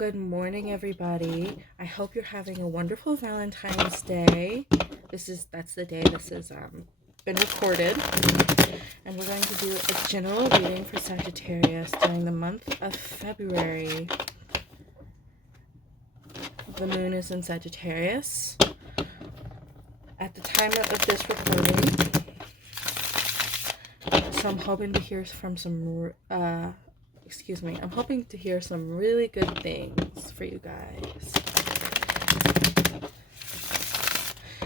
Good morning, everybody. I hope you're having a wonderful Valentine's Day. That's the day this is been recorded. And we're going to do a general reading for Sagittarius during the month of February. The moon is in Sagittarius at the time of this recording. So I'm hoping to hear from I'm hoping to hear some really good things for you guys.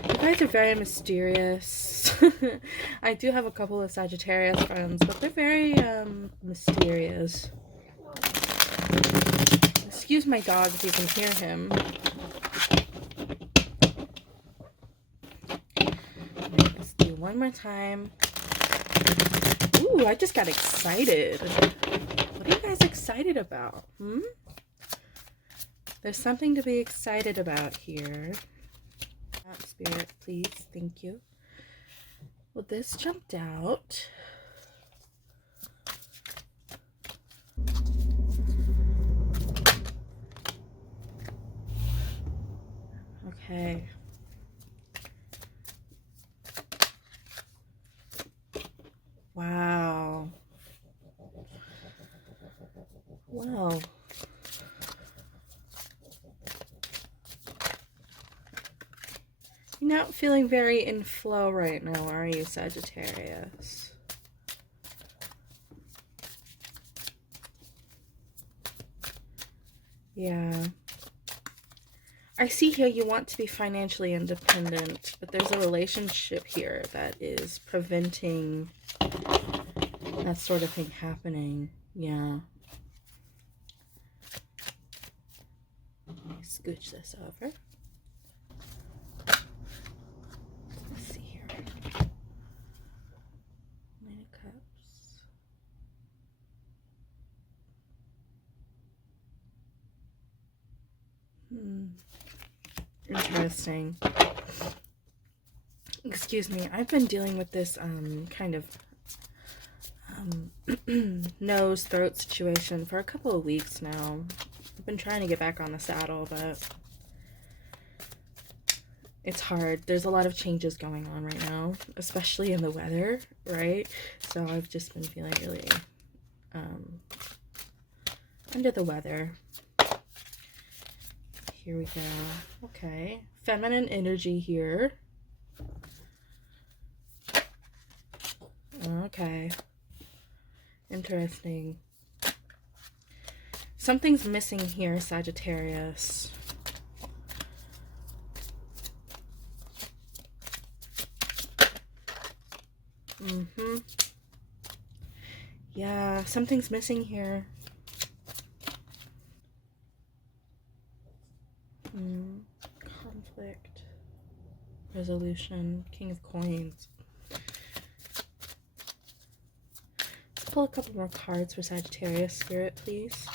You guys are very mysterious. I do have a couple of Sagittarius friends, but they're very mysterious. Excuse my dog if you can hear him. Let's do one more time. Ooh, I just got excited. What are you guys excited about? There's something to be excited about here. Spirit, please. Thank you. Well, this jumped out. Okay. Wow. Wow. You're not feeling very in flow right now, are you, Sagittarius? Yeah. I see here you want to be financially independent, but there's a relationship here that is preventing that sort of thing happening. Yeah. Scooch this over. Let's see here. Nine of Cups. Interesting. Excuse me. I've been dealing with this kind of nose throat situation for a couple of weeks now. I've been trying to get back on the saddle, but it's hard. There's a lot of changes going on right now, especially in the weather, right? So I've just been feeling really under the weather. Here we go. Okay. Feminine energy here. Okay. Interesting. Something's missing here, Sagittarius. Yeah, something's missing here. Conflict. Resolution. King of Coins. Let's pull a couple more cards for Sagittarius. Spirit, please.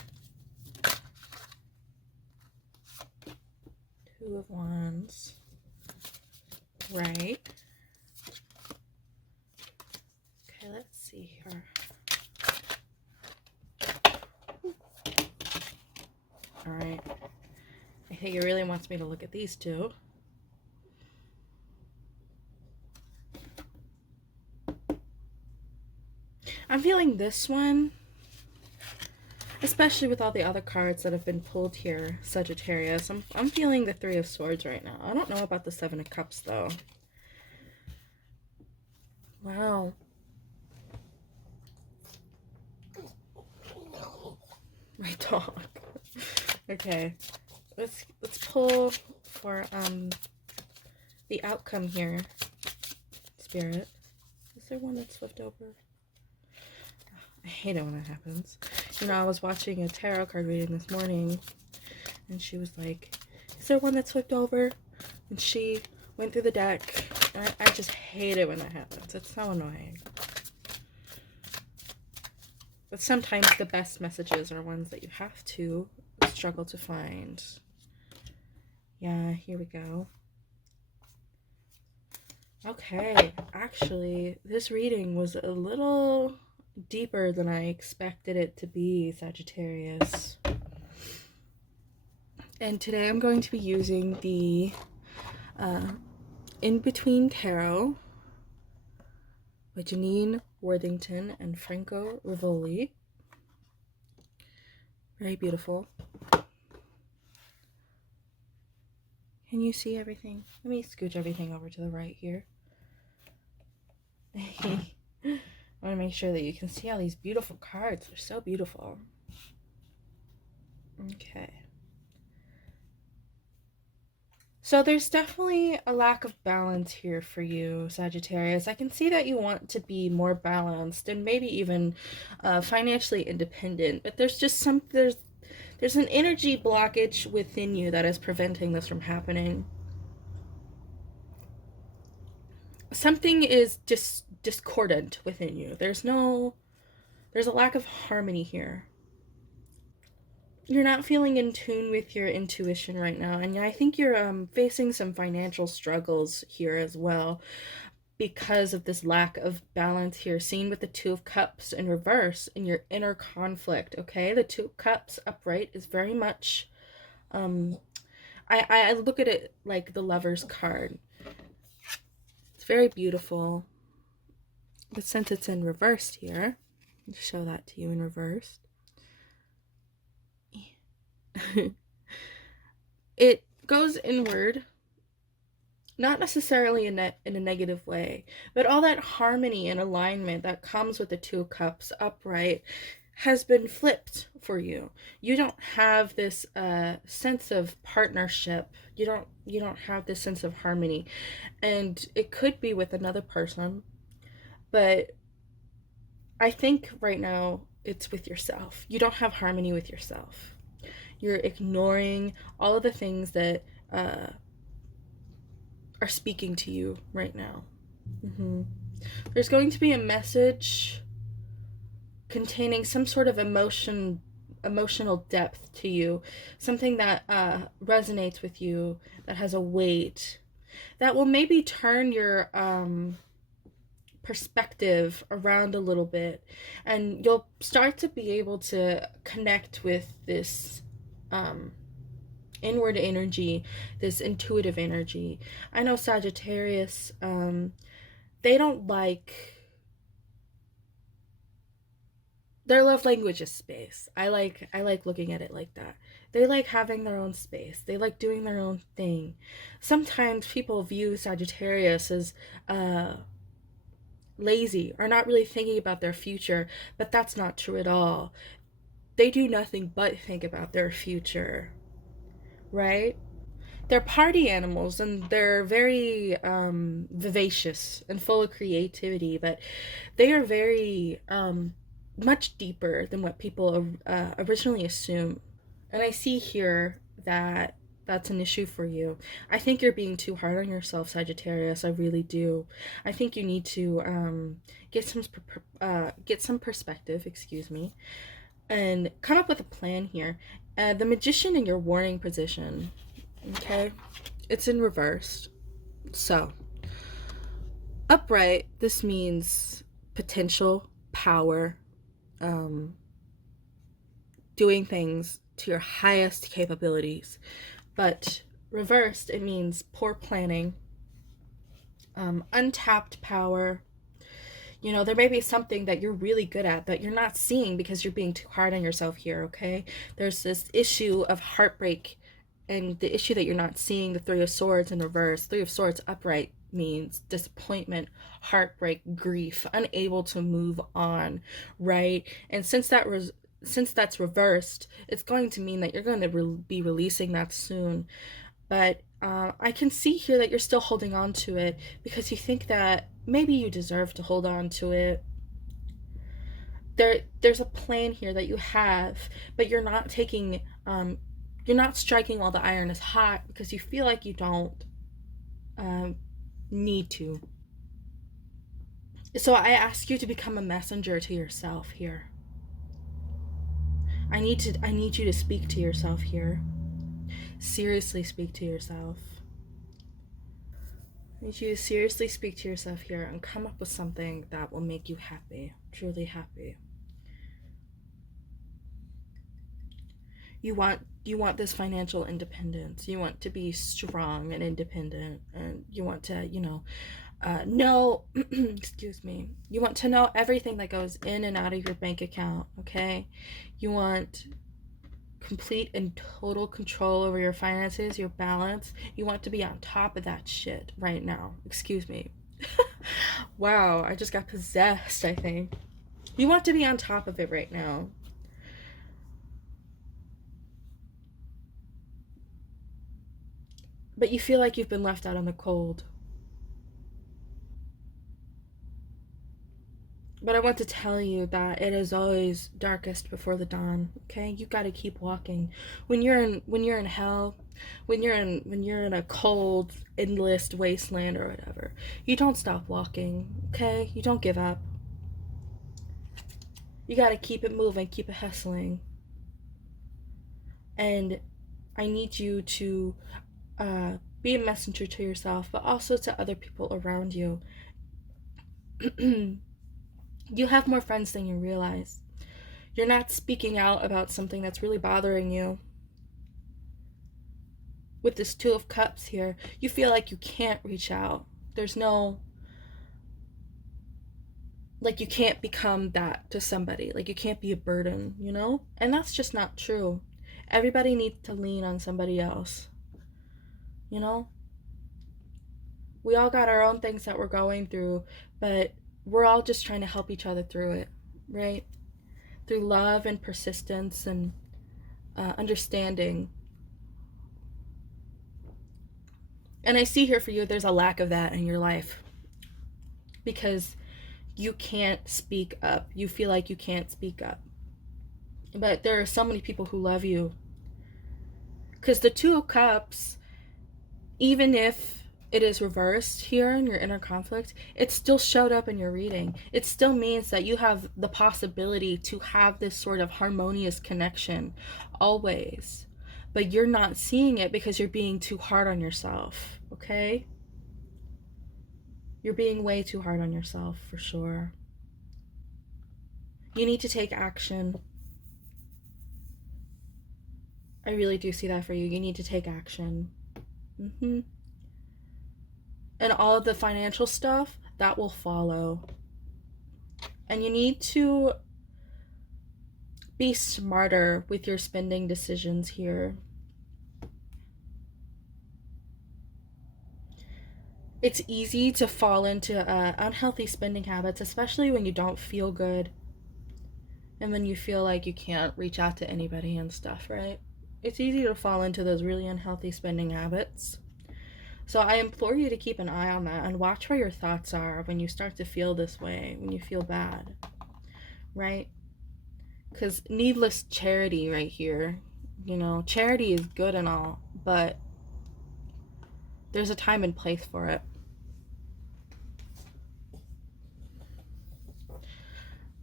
Two of Wands. Right. Okay, let's see here. Alright. I think it really wants me to look at these two. I'm feeling this one, especially with all the other cards that have been pulled here, Sagittarius. I'm feeling the Three of Swords right now. I don't know about the Seven of Cups, though. Wow. My dog. Okay. Let's pull for the outcome here. Spirit. Is there one that's flipped over? I hate it when that happens. You know, I was watching a tarot card reading this morning, and she was like, is there one that's flipped over? And she went through the deck, and I just hate it when that happens. It's so annoying. But sometimes the best messages are ones that you have to struggle to find. Yeah, here we go. Okay, actually, this reading was a little deeper than I expected it to be, Sagittarius. And today I'm going to be using the In Between Tarot by Janine Worthington and Franco Rivoli. Very beautiful. Can you see everything? Let me scooch everything over to the right here. I want to make sure that you can see all these beautiful cards. They're so beautiful. Okay. So there's definitely a lack of balance here for you, Sagittarius. I can see that you want to be more balanced and maybe even financially independent, but there's just there's an energy blockage within you that is preventing this from happening. Something is discordant within you. There's a lack of harmony here. You're not feeling in tune with your intuition right now, and I think you're facing some financial struggles here as well because of this lack of balance here, seen with the Two of Cups in reverse in your inner conflict. Okay, the Two of Cups upright is very much I look at it like the Lover's card. It's very beautiful, but since it's in reversed here, I'll show that to you in reverse. It goes inward, not necessarily in a negative way, but all that harmony and alignment that comes with the Two of Cups upright has been flipped for you. You don't have this sense of partnership. You don't have this sense of harmony, and it could be with another person, but I think right now it's with yourself. You don't have harmony with yourself. You're ignoring all of the things that are speaking to you right now. There's going to be a message containing some sort of emotional depth to you, something that resonates with you, that has a weight, that will maybe turn your perspective around a little bit, and you'll start to be able to connect with this inward energy, this intuitive energy. I know Sagittarius, they don't like, their love language is space. I like looking at it like that. They like having their own space. They like doing their own thing. Sometimes people view Sagittarius as lazy or not really thinking about their future, but that's not true at all. They do nothing but think about their future, right? They're party animals, and they're very vivacious and full of creativity, but they are very much deeper than what people originally assume. And I see here that that's an issue for you. I think you're being too hard on yourself, Sagittarius. I really do. I think you need to get some perspective, excuse me, and come up with a plan here. The Magician in your warning position, okay? It's in reverse. So, upright, this means potential, power, doing things to your highest capabilities. But reversed, it means poor planning, untapped power. You know, there may be something that you're really good at that you're not seeing because you're being too hard on yourself here, okay? There's this issue of heartbreak, and the issue that you're not seeing, the Three of Swords in reverse. Three of Swords upright means disappointment, heartbreak, grief, unable to move on, right? And since that's reversed, it's going to mean that you're going to be releasing that soon. But I can see here that you're still holding on to it because you think that maybe you deserve to hold on to it. There's a plan here that you have, but you're not striking while the iron is hot because you feel like you don't need to. So I ask you to become a messenger to yourself here. I need you to speak to yourself here. Seriously speak to yourself. I need you to seriously speak to yourself here and come up with something that will make you happy, truly happy. You want this financial independence. You want to be strong and independent, and you want to, know, excuse me, you want to know everything that goes in and out of your bank account, okay? You want complete and total control over your finances, your balance. You want to be on top of that shit right now. Excuse me. Wow, I just got possessed, I think. You want to be on top of it right now. But you feel like you've been left out in the cold. But I want to tell you that it is always darkest before the dawn. Okay, you got to keep walking. When you're in hell, when you're in a cold, endless wasteland or whatever, you don't stop walking. Okay, you don't give up. You got to keep it moving, keep it hustling. And I need you to be a messenger to yourself, but also to other people around you. You have more friends than you realize. You're not speaking out about something that's really bothering you. With this Two of Cups here, you feel like you can't reach out. There's no, like, you can't become that to somebody. Like, you can't be a burden, you know? And that's just not true. Everybody needs to lean on somebody else, you know? We all got our own things that we're going through, but we're all just trying to help each other through it, right? Through love and persistence and understanding. And I see here for you, there's a lack of that in your life because you can't speak up. You feel like you can't speak up. But there are so many people who love you. Because the Two of Cups, even if it is reversed here in your inner conflict, it still showed up in your reading. It still means that you have the possibility to have this sort of harmonious connection always. But you're not seeing it because you're being too hard on yourself, okay? You're being way too hard on yourself, for sure. You need to take action. I really do see that for you. You need to take action. And all of the financial stuff, that will follow. And you need to be smarter with your spending decisions here. It's easy to fall into unhealthy spending habits, especially when you don't feel good and when you feel like you can't reach out to anybody and stuff, right? It's easy to fall into those really unhealthy spending habits. So I implore you to keep an eye on that and watch where your thoughts are when you start to feel this way, when you feel bad, right? Because needless charity right here, charity is good and all, but there's a time and place for it.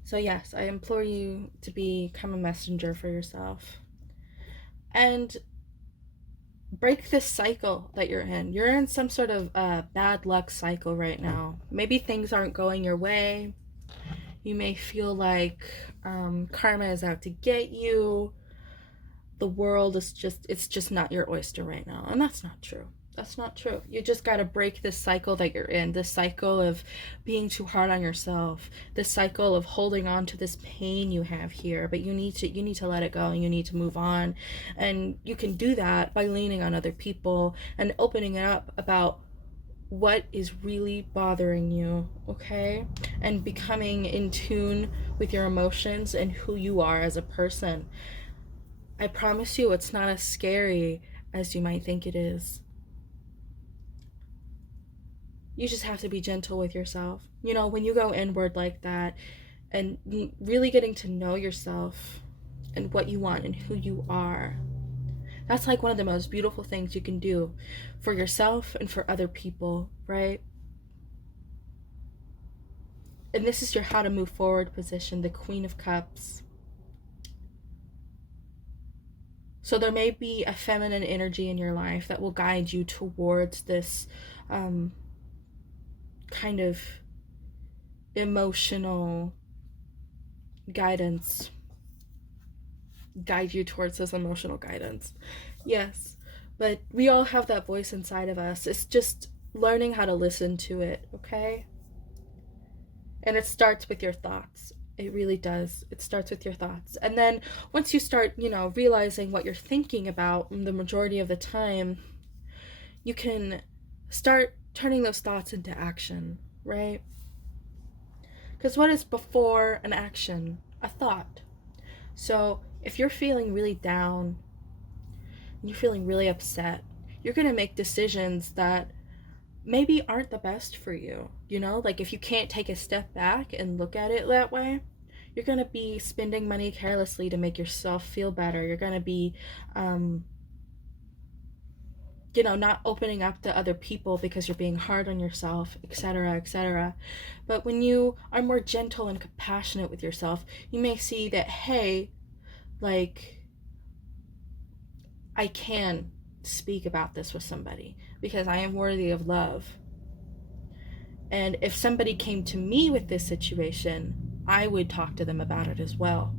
So yes, I implore you to become a messenger for yourself. And break this cycle that you're in. You're in some sort of bad luck cycle right now. Maybe things aren't going your way. You may feel like karma is out to get you. The world is it's just not your oyster right now. And that's not true. That's not true. You just got to break this cycle that you're in, this cycle of being too hard on yourself, this cycle of holding on to this pain you have here, but you need to let it go and you need to move on. And you can do that by leaning on other people and opening it up about what is really bothering you, okay? And becoming in tune with your emotions and who you are as a person. I promise you it's not as scary as you might think it is. You just have to be gentle with yourself. When you go inward like that and really getting to know yourself and what you want and who you are, that's like one of the most beautiful things you can do for yourself and for other people, right? And this is your how to move forward position, the Queen of Cups. So there may be a feminine energy in your life that will guide you towards this kind of emotional guidance. guide you towards this emotional guidance. Yes, but we all have that voice inside of us. It's just learning how to listen to it, okay? And it starts with your thoughts. It really does. It starts with your thoughts. And then once you start, realizing what you're thinking about the majority of the time, you can start turning those thoughts into action, right? Because what is before an action? A thought. So if you're feeling really down and you're feeling really upset, you're going to make decisions that maybe aren't the best for you. Like if you can't take a step back and look at it that way, you're going to be spending money carelessly to make yourself feel better. You're going to be not opening up to other people because you're being hard on yourself, etc., etc. But when you are more gentle and compassionate with yourself, you may see that, hey, like, I can speak about this with somebody because I am worthy of love. And if somebody came to me with this situation, I would talk to them about it as well.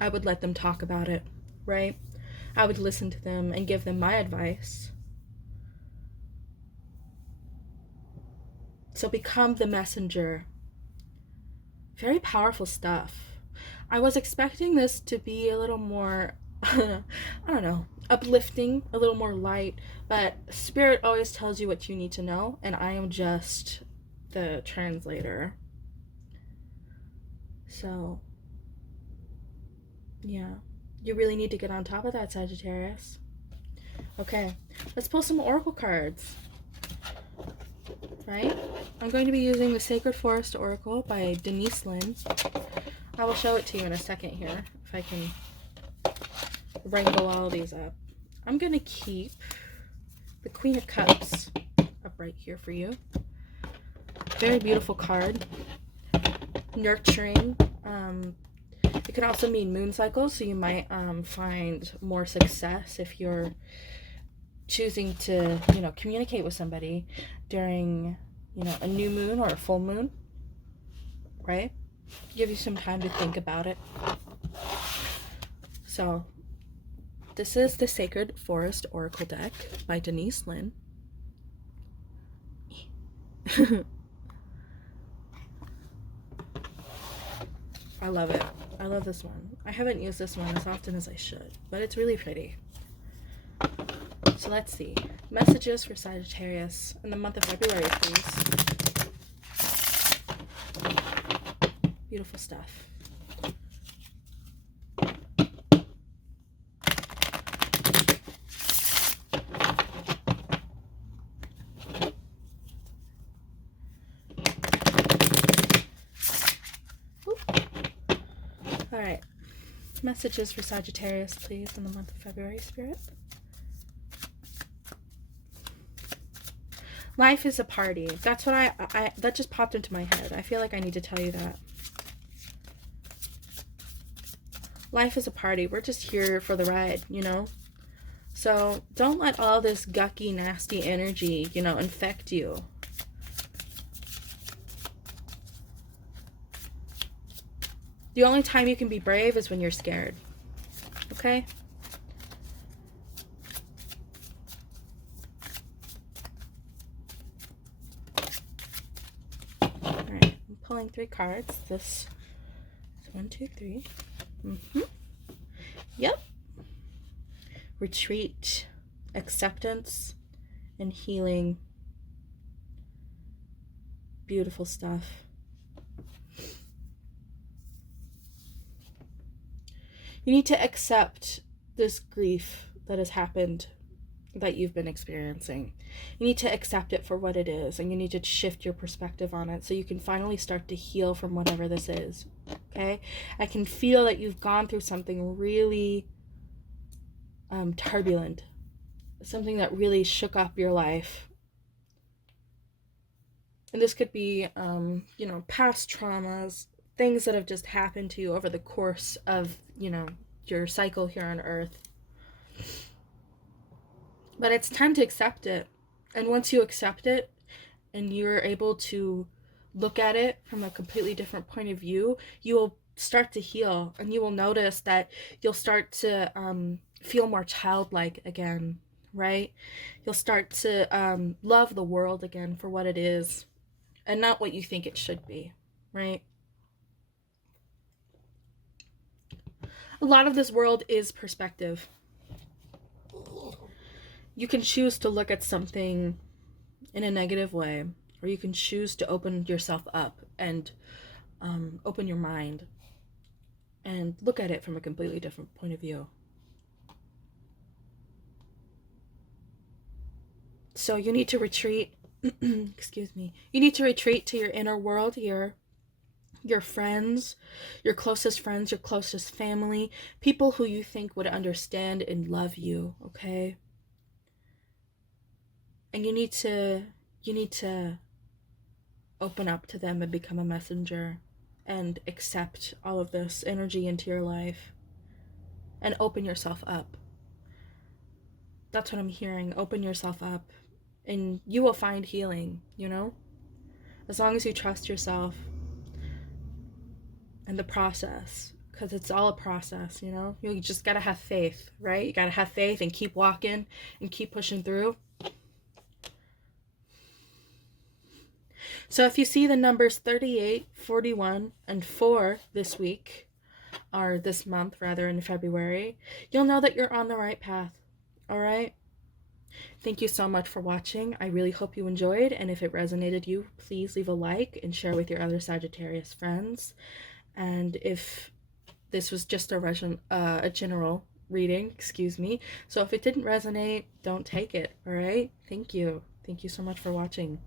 I would let them talk about it, right? I would listen to them and give them my advice. So become the messenger. Very powerful stuff. I was expecting this to be a little more, I don't know, uplifting, a little more light, but Spirit always tells you what you need to know, and I am just the translator. So, yeah. You really need to get on top of that, Sagittarius. Okay, let's pull some oracle cards. Right? I'm going to be using the Sacred Forest Oracle by Denise Lynn. I will show it to you in a second here, if I can wrangle all of these up. I'm going to keep the Queen of Cups up right here for you. Very beautiful card. Nurturing. It could also mean moon cycles, so you might find more success if you're choosing to, communicate with somebody during, a new moon or a full moon, right? Give you some time to think about it. So, this is the Sacred Forest Oracle deck by Denise Lynn. I love it. I love this one. I haven't used this one as often as I should, but it's really pretty. So let's see. Messages for Sagittarius in the month of February, please. Beautiful stuff. All right. Messages for Sagittarius, please, in the month of February, Spirit. Life is a party. That's what I that just popped into my head. I feel like I need to tell you that. Life is a party. We're just here for the ride, So don't let all this gucky, nasty energy, infect you. The only time you can be brave is when you're scared. Okay? Alright, I'm pulling 3 cards. This is 1, 2, 3. Yep. Retreat, acceptance, and healing. Beautiful stuff. You need to accept this grief that has happened, that you've been experiencing. You need to accept it for what it is, and you need to shift your perspective on it so you can finally start to heal from whatever this is. Okay? I can feel that you've gone through something really turbulent, something that really shook up your life. And this could be, past traumas, things that have just happened to you over the course of, your cycle here on Earth. But it's time to accept it. And once you accept it and you're able to look at it from a completely different point of view, you will start to heal, and you will notice that you'll start to feel more childlike again, right? You'll start to love the world again for what it is and not what you think it should be, right? A lot of this world is perspective. You can choose to look at something in a negative way, or you can choose to open yourself up and open your mind and look at it from a completely different point of view. So you need to retreat, excuse me, you need to retreat to your inner world, your friends, your closest friends, your closest family, people who you think would understand and love you, okay? And you need to open up to them and become a messenger and accept all of this energy into your life and open yourself up. That's what I'm hearing. Open yourself up and you will find healing, you know? As long as you trust yourself and the process, because it's all a process, you know? You just gotta have faith, right? You gotta have faith and keep walking and keep pushing through. So if you see the numbers 38, 41, and 4 this week, or this month rather, in February, you'll know that you're on the right path. All right? Thank you so much for watching. I really hope you enjoyed, and if it resonated you, please leave a like and share with your other Sagittarius friends. And if this was just a general reading, excuse me, so if it didn't resonate, don't take it, all right? Thank you. Thank you so much for watching.